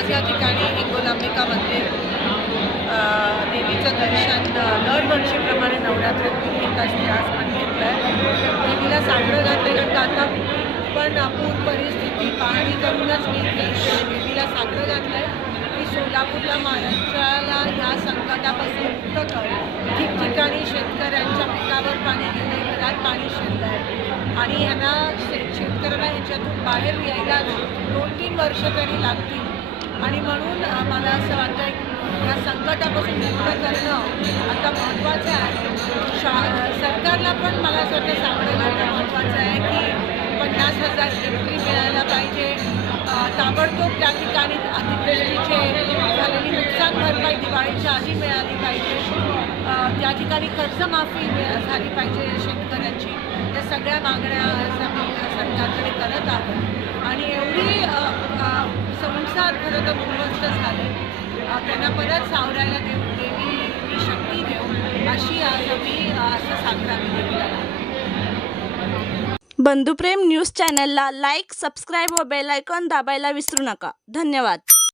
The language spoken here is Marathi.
आज या ठिकाणी हिंगोलांबिका मंदिर देवीचं दर्शन दरवर्षीप्रमाणे नवरात्रात घेत असते आज पण घेतलं आहे देवीला साखरं घातले कारण आता पण पूर परिस्थिती पाहणी करूनच मी देवीला साखरं घातलं आहे सोलापूरला महाराष्ट्राला ह्या संकटापासून मुक्त करून ठिकठिकाणी शेतकऱ्यांच्या पिकावर पाणी दिले घरात पाणी शिरलं आहे आणि यांना शेतकऱ्याला ह्याच्यातून बाहेर यायला दोन तीन वर्ष तरी लागतील. आणि म्हणून मला असं वाटतं की या संकटापासून मुक्त करणं आता महत्त्वाचं आहे. शा सरकारला पण मला असं वाटतं साकडं घालणं महत्त्वाचं आहे की पन्नास हजार हेक्टरी मिळायला पाहिजे. ताबडतोब त्या ठिकाणी अतिवृष्टीचे झालेली नुकसान भरपाई दिवाळीच्या आधी मिळाली पाहिजे. त्या ठिकाणी कर्जमाफी झाली पाहिजे शेतकऱ्यांची. या सगळ्या मागण्या संसार खरं उद्ध्वस्त झाले. त्यांना परत सावरायला देऊ देवी ही शक्ती देऊ अशी आज आम्ही असं सांगता आम्ही देवीला बंधुप्रेम न्यूज चॅनलला लाईक सबस्क्राईब व बेल आयकॉन दाबायला विसरू नका. धन्यवाद.